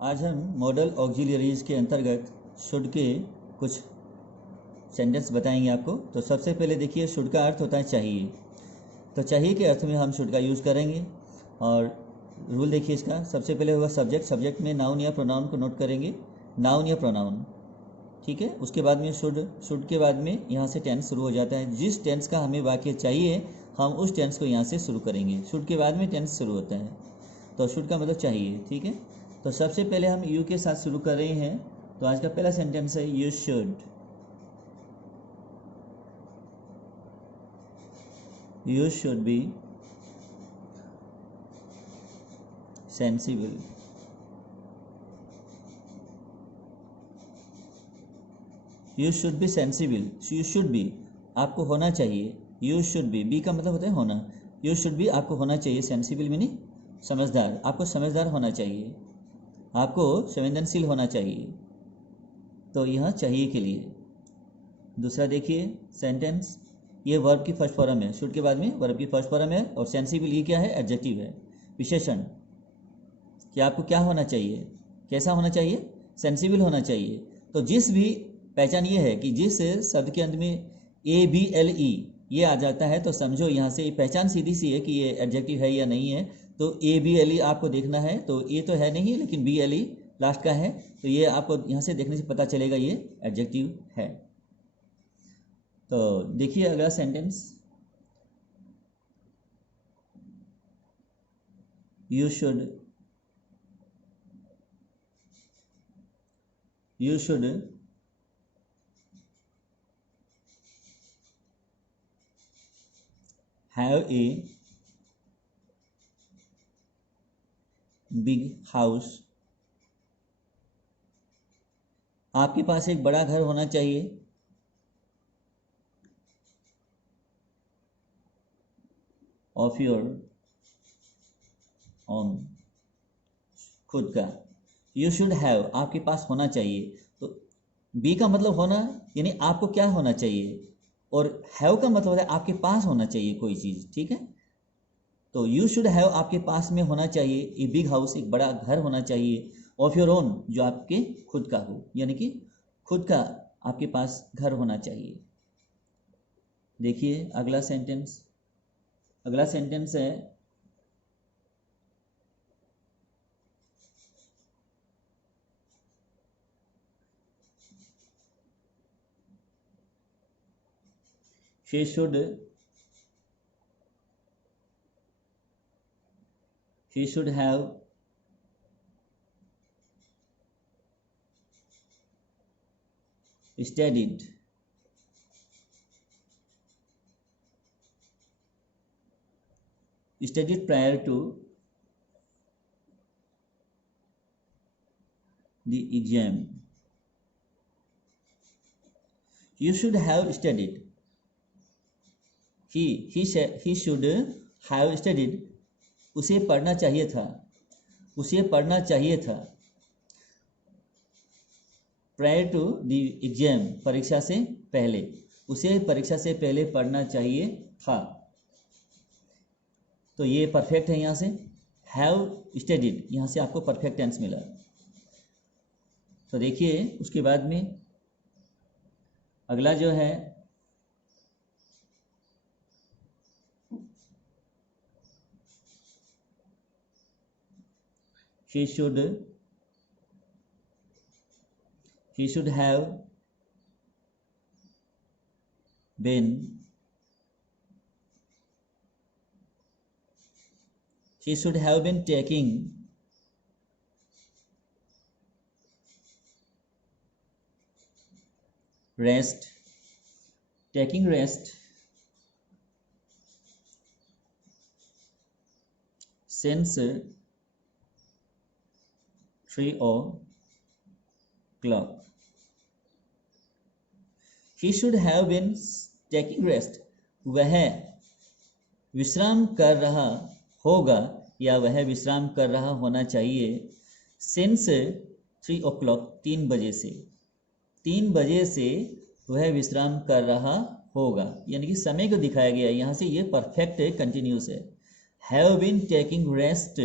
आज हम model auxiliaries के अंतर्गत शुड के कुछ सेंटेंस बताएंगे आपको। तो सबसे पहले देखिए, शुड का अर्थ होता है चाहिए। तो चाहिए के अर्थ में हम शुड का यूज़ करेंगे। और रूल देखिए इसका, सबसे पहले होगा सब्जेक्ट। सब्जेक्ट में नाउन या प्रोनाउन को नोट करेंगे, नाउन या प्रोनाउन, ठीक है। उसके बाद में शुड के बाद में यहाँ से टेंस शुरू हो जाता है। जिस टेंस का हमें वाक्य चाहिए हम उस टेंस को यहाँ से शुरू करेंगे। शुड के बाद में टेंस शुरू होता है। तो शुड का मतलब चाहिए, ठीक है। तो सबसे पहले हम यू के साथ शुरू कर रहे हैं। तो आज का पहला सेंटेंस है you should. You should be sensible. You should be sensible. You should be आपको होना चाहिए। यू शुड बी का मतलब होता है होना। यू शुड बी आपको होना चाहिए। सेंसिबल मीनिंग समझदार। आपको समझदार होना चाहिए, आपको संवेदनशील होना चाहिए। तो यह चाहिए के लिए। दूसरा देखिए सेंटेंस, ये वर्ब की फर्स्ट फॉर्म है। शुड के बाद में वर्ब की फर्स्ट फॉर्म है। और सेंसिबल ये क्या है? एडजेक्टिव है, विशेषण। कि आपको क्या होना चाहिए, कैसा होना चाहिए? सेंसिबल होना चाहिए। तो जिस भी पहचान ये है कि जिस शब्द के अंत में ABLE ये आ जाता है तो समझो यहाँ से पहचान सीधी सी है कि ये एडजेक्टिव है या नहीं है। तो ABLE आपको देखना है। तो ए तो है नहीं, लेकिन BLE लास्ट का है। तो ये आपको यहाँ से देखने से पता चलेगा ये एडजेक्टिव है। तो देखिए अगला sentence, you should have a big house. आपके पास एक बड़ा घर होना चाहिए। ऑफ योर ओन, खुद का। यू शुड हैव आपके पास होना चाहिए। तो बी का मतलब होना, यानी आपको क्या होना चाहिए। और हैव का मतलब होता है आपके पास होना चाहिए कोई चीज़, ठीक है। तो यू शुड हैव आपके पास में होना चाहिए ए बिग हाउस, एक बड़ा घर होना चाहिए। ऑफ योर ओन जो आपके खुद का हो, यानी कि खुद का आपके पास घर होना चाहिए। देखिए अगला सेंटेंस है she should have studied prior to the exam. You should have studied. He should have studied. उसे पढ़ना चाहिए था। prior to the exam परीक्षा से पहले, उसे परीक्षा से पहले पढ़ना चाहिए था। तो ये परफेक्ट है। यहाँ से हैव स्टडीड, यहाँ से आपको परफेक्ट टेंस मिला। तो देखिए उसके बाद में अगला जो है she should have been taking rest since 3 o'clock. He should have been taking rest. वह विश्राम कर रहा होगा या वह विश्राम कर रहा होना चाहिए। since 3 o'clock 3 बजे से वह विश्राम कर रहा होगा, यानी कि समय को दिखाया गया। यहाँ से ये परफेक्ट कंटिन्यूस है। हैव बीन टेकिंग रेस्ट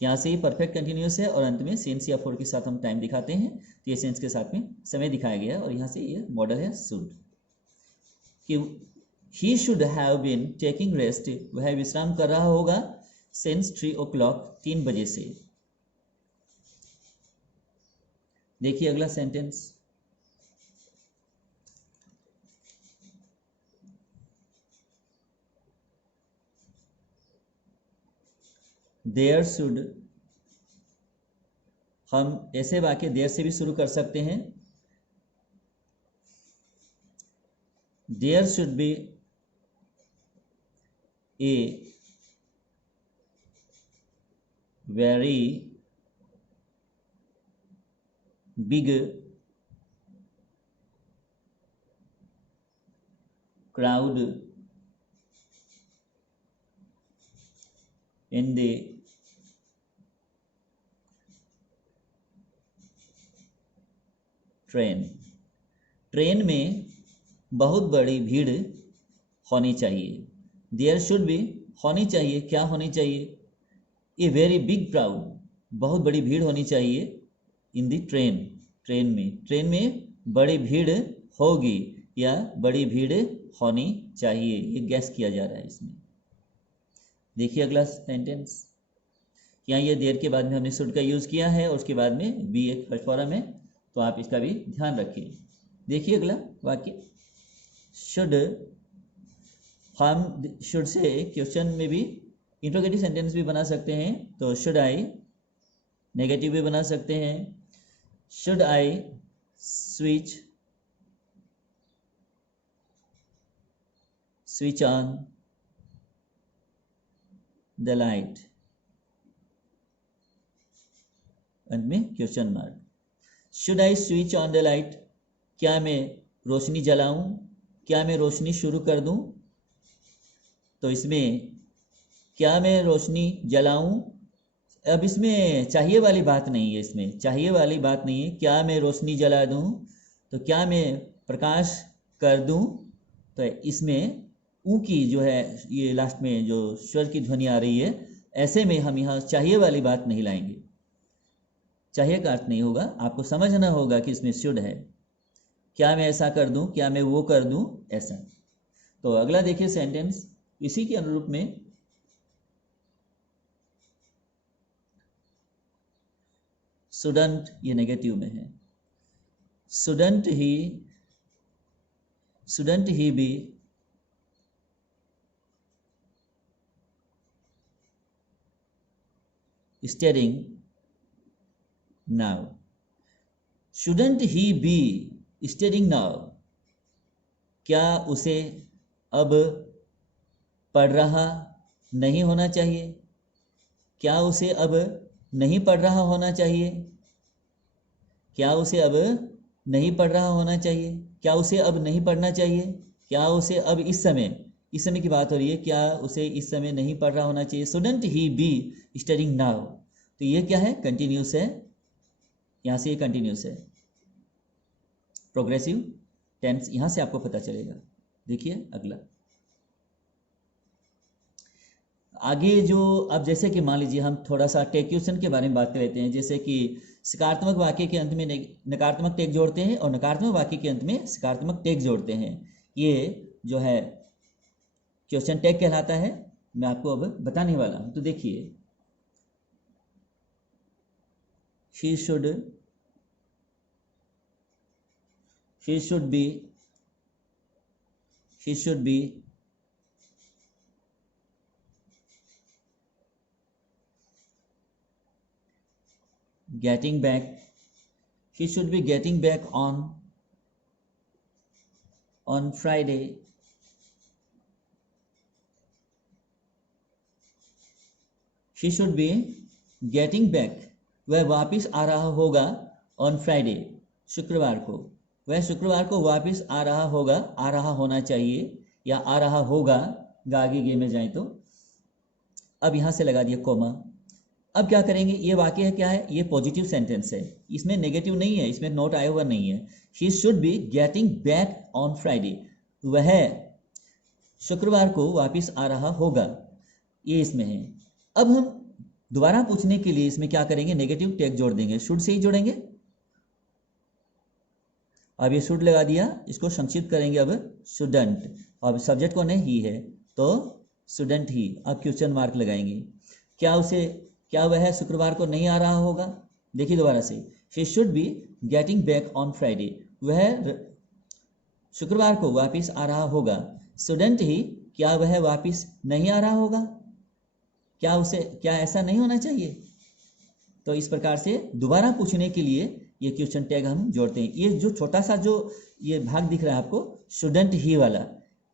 यहाँ से ही परफेक्ट कंटिन्यूस है और अंत में सेंस या फॉर के साथ हम टाइम दिखाते हैं, तो ये सेंस के साथ में समय दिखाया गया है। और यहाँ से ये मॉडल है शुड, कि he should have been taking rest, वह विश्राम कर रहा होगा सिंस 3 o'clock, 3 बजे से। देखिए अगला सेंटेंस, देयर शुड, हम ऐसे वाक्य देयर से भी शुरू कर सकते हैं। There should be a very big crowd in the train में बहुत बड़ी भीड़ होनी चाहिए। देयर शुड बी होनी चाहिए, क्या होनी चाहिए, ए वेरी बिग क्राउड, बहुत बड़ी भीड़ होनी चाहिए, इन दी ट्रेन में बड़ी भीड़ होगी या बड़ी भीड़ होनी चाहिए, ये गैस किया जा रहा है इसमें। देखिए अगला सेंटेंस, यहाँ ये देर के बाद में हमने शुड का यूज़ किया है और उसके बाद में बी एक फर्स्ट फॉर्म है, तो आप इसका भी ध्यान रखिए। देखिए अगला वाक्य, शुड, हम शुड से क्वेश्चन में भी इंट्रोगेटिव सेंटेंस भी बना सकते हैं, तो शुड आई नेगेटिव भी बना सकते हैं। Should I switch on the light, अंत में question mark. Should I switch on the light, क्या मैं रोशनी जलाऊं, क्या मैं रोशनी शुरू कर दूं, तो इसमें क्या मैं रोशनी जलाऊं, अब इसमें चाहिए वाली बात नहीं है, इसमें चाहिए वाली बात नहीं है। क्या मैं रोशनी जला दूं, तो क्या मैं प्रकाश कर दूं, तो इसमें ऊ की जो है ये लास्ट में जो स्वर की ध्वनि आ रही है, ऐसे में हम यहाँ चाहिए वाली बात नहीं लाएंगे, चाहिए का अर्थ नहीं होगा, आपको समझना होगा कि इसमें शुड है, क्या मैं ऐसा कर दूं, क्या मैं वो कर दूं, ऐसा। तो अगला देखिए सेंटेंस इसी के अनुरूप में, शुडंट ये नेगेटिव में है, shouldn't he be studying now, shouldn't he be studying now, क्या उसे अब पढ़ रहा नहीं होना चाहिए, क्या उसे अब नहीं पढ़ रहा होना चाहिए, क्या उसे अब नहीं पढ़ रहा होना चाहिए, क्या उसे अब नहीं पढ़ना चाहिए, क्या उसे अब इस समय की बात हो रही है, क्या उसे इस समय नहीं पढ़ रहा होना चाहिए। Shouldn't he be studying now, तो ये क्या है, कंटिन्यूस है, यहाँ से ये कंटिन्यूस है, प्रोग्रेसिव टेंस, यहाँ से आपको पता चलेगा। देखिए अगला आगे जो, अब जैसे कि मान लीजिए हम थोड़ा सा टेक्यूशन के बारे में बात कर लेते हैं, जैसे कि सकारात्मक वाक्य के अंत में नकारात्मक टेक जोड़ते हैं और नकारात्मक वाक्य के अंत में सकारात्मक टेक जोड़ते हैं, ये जो है क्वेश्चन टैग कहलाता है। मैं आपको अब बताने वाला हूं, तो देखिए she should be getting back, she should be getting back on Friday, she should be getting back, वह वापस आ रहा होगा ऑन फ्राइडे, शुक्रवार को, वह शुक्रवार को वापस आ रहा होगा, आ रहा होना चाहिए या आ रहा होगा, आगे गे में जाए तो। अब यहाँ से लगा दिया कोमा। अब क्या करेंगे, ये वाक्य है क्या है, ये पॉजिटिव सेंटेंस है, इसमें नेगेटिव नहीं है, इसमें नोट आया हुआ नहीं है। She should be getting back on Friday, वह शुक्रवार को वापस आ रहा होगा, ये इसमें है। अब हम दोबारा पूछने के लिए इसमें क्या करेंगे, नेगेटिव टैग जोड़ देंगे, शुड से ही जोड़ेंगे। अब ये शुड लगा दिया, इसको संक्षिप्त करेंगे अब शुडंट। अब सब्जेक्ट कौन है, ही है, तो शुडंट ही। अब क्वेश्चन मार्क लगाएंगे। क्या वह शुक्रवार को नहीं आ रहा होगा। देखिए दोबारा से, he should be getting back on Friday, वह शुक्रवार को वापस आ रहा होगा। शुडंट ही, क्या वह वापस नहीं आ रहा होगा, क्या ऐसा नहीं होना चाहिए। तो इस प्रकार से दोबारा पूछने के लिए ये क्वेश्चन टैग हम जोड़ते हैं। ये जो छोटा सा जो ये भाग दिख रहा है आपको, शुडंट ही वाला,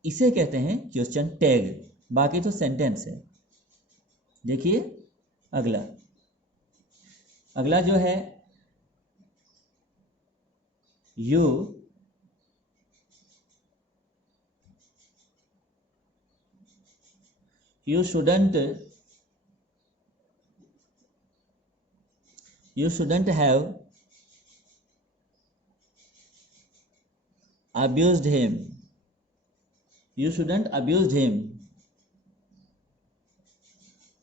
इसे कहते हैं क्वेश्चन टैग, बाकी तो सेंटेंस है। देखिए अगला जो है, you shouldn't have abused him. You shouldn't abused him.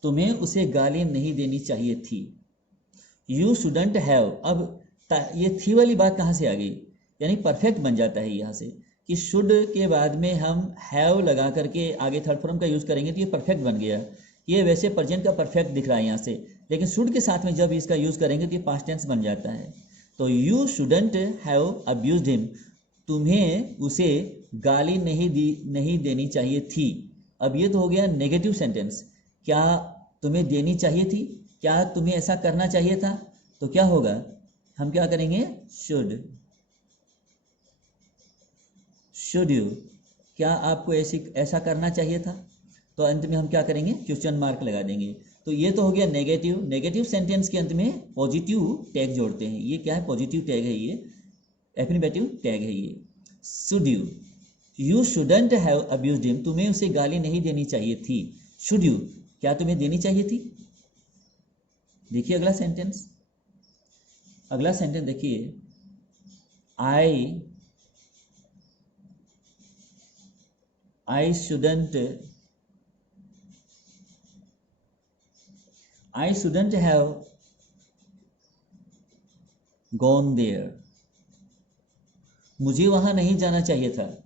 तुम्हें उसे गाली नहीं देनी चाहिए थी। You shouldn't have, अब ये थी वाली बात कहाँ से आ गई, यानी परफेक्ट बन जाता है यहाँ से कि शुड के बाद में हम हैव लगा करके आगे थर्ड फॉर्म का यूज़ करेंगे तो ये परफेक्ट बन गया। ये वैसे प्रेजेंट का परफेक्ट दिख रहा है यहाँ से, लेकिन शुड के साथ में जब इसका यूज़ करेंगे तो ये पास्ट टेंस बन जाता है। तो you shouldn't have abused him, तुम्हें उसे गाली नहीं देनी चाहिए थी। अब ये तो हो गया नेगेटिव सेंटेंस। क्या तुम्हें देनी चाहिए थी, क्या तुम्हें ऐसा करना चाहिए था, तो क्या होगा, हम क्या करेंगे, शुड यू, क्या आपको ऐसा करना चाहिए था। तो अंत में हम क्या करेंगे, क्वेश्चन मार्क लगा देंगे। तो ये तो हो गया नेगेटिव सेंटेंस के अंत में पॉजिटिव टैग जोड़ते हैं। ये क्या है, पॉजिटिव टैग है, ये एफर्मेटिव टैग है। ये should you shouldn't have abused him, तुम्हें उसे गाली नहीं देनी चाहिए थी। शुड यू, क्या तुम्हें देनी चाहिए थी। देखिए अगला सेंटेंस देखिए, I shouldn't have gone there, मुझे वहां नहीं जाना चाहिए था।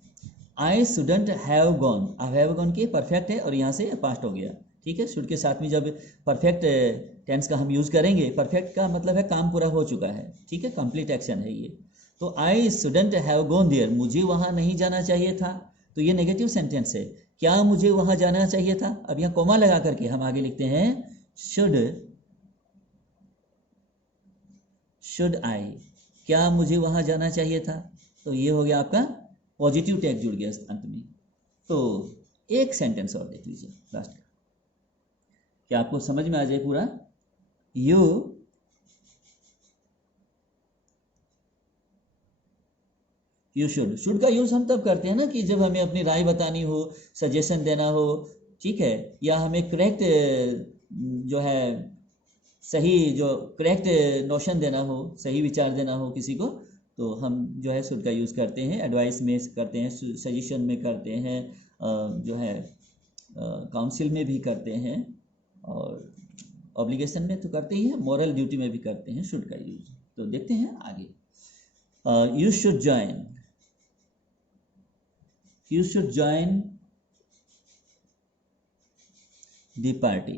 I shouldn't have gone, अब have gone के परफेक्ट है और यहाँ से पास्ट हो गया, ठीक है। शुड के साथ में जब परफेक्ट टेंस का हम यूज करेंगे, परफेक्ट का मतलब है काम पूरा हो चुका है, ठीक है, कंप्लीट एक्शन है ये। तो I shouldn't have gone there, मुझे वहां नहीं जाना चाहिए था, तो ये नेगेटिव सेंटेंस है। क्या मुझे वहां जाना चाहिए था, अब यहाँ कोमा लगा करके हम आगे लिखते हैं शुड आई, क्या मुझे वहां जाना चाहिए था। तो ये हो गया आपका पॉजिटिव टैग जुड़ गया अंत में। तो एक सेंटेंस और देख लीजिए लास्ट का, क्या आपको समझ में आ जाए पूरा। यू शुड का यूज हम तब करते हैं ना कि जब हमें अपनी राय बतानी हो, सजेशन देना हो, ठीक है, या हमें करेक्ट जो है सही जो करेक्ट नोशन देना हो, सही विचार देना हो किसी को, तो हम जो है शुड का यूज़ करते हैं। एडवाइस में करते हैं, सजेशन में करते हैं, जो है काउंसिल में भी करते हैं, और ऑब्लिगेशन में तो करते ही हैं, मॉरल ड्यूटी में भी करते हैं शुड का यूज। तो देखते हैं आगे, you should join the party,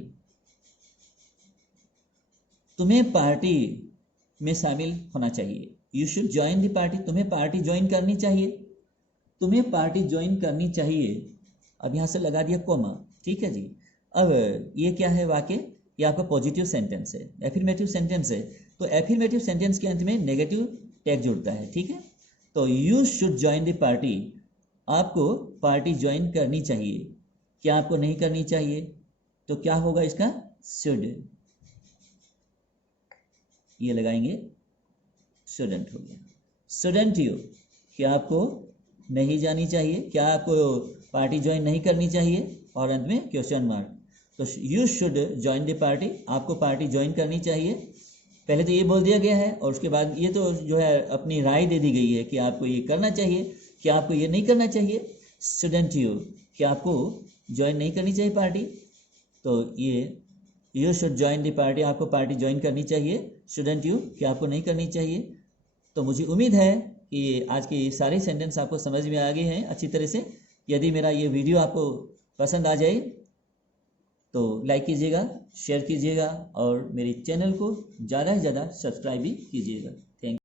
तुम्हें पार्टी में शामिल होना चाहिए। You should join the party, तुम्हें पार्टी ज्वाइन करनी चाहिए, तुम्हें पार्टी ज्वाइन करनी चाहिए। अब यहां से लगा दिया कोमा, ठीक है जी। अब ये क्या है वाक्य, ये आपका पॉजिटिव सेंटेंस है, एफर्मेटिव सेंटेंस है। तो एफर्मेटिव सेंटेंस के अंत में नेगेटिव टैग जुड़ता है, ठीक है। तो you should join the party, आपको पार्टी ज्वाइन करनी चाहिए। क्या आपको नहीं करनी चाहिए, तो क्या होगा इसका, शुड, ये लगाएंगे, शुडंट हो गया। शुडंट यू, क्या आपको नहीं जानी चाहिए, क्या आपको पार्टी ज्वाइन नहीं करनी चाहिए, और अंत में क्वेश्चन मार्क। तो you should join the party, आपको पार्टी ज्वाइन करनी चाहिए। पहले तो ये बोल दिया गया है, और उसके बाद ये तो जो है अपनी राय दे दी गई है कि आपको ये करना चाहिए, क्या आपको ये नहीं करना चाहिए। शुडंट यू, क्या आपको ज्वाइन नहीं करनी चाहिए पार्टी, तो ये you should join the party, आपको पार्टी ज्वाइन करनी चाहिए। शुडंट यू, कि आपको नहीं करनी चाहिए। तो मुझे उम्मीद है कि आज के सारे सेंटेंस आपको समझ में आ गए हैं अच्छी तरह से। यदि मेरा ये वीडियो आपको पसंद आ जाए तो लाइक कीजिएगा, शेयर कीजिएगा और मेरे चैनल को ज़्यादा से ज़्यादा सब्सक्राइब भी कीजिएगा।